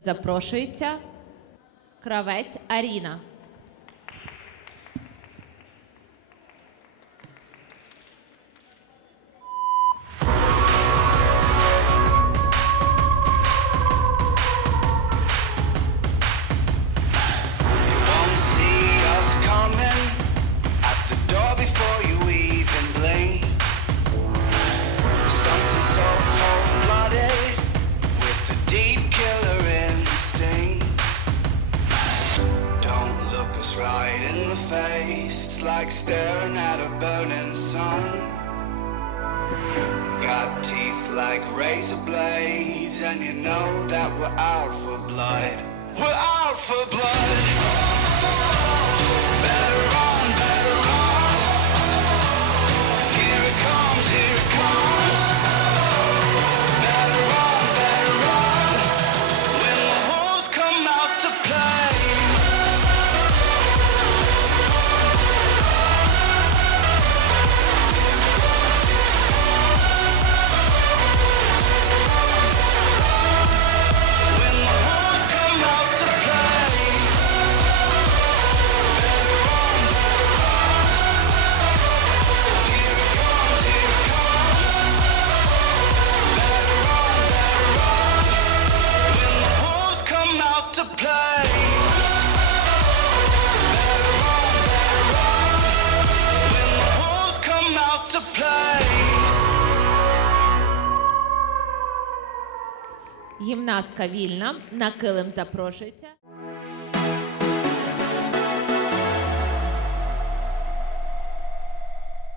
Запрошується кравець Аріна. face. It's like staring at a burning sun. Got teeth like razor blades, and you know that we're out for blood. We're out for blood. Гімнастка вільна на килим запрошується.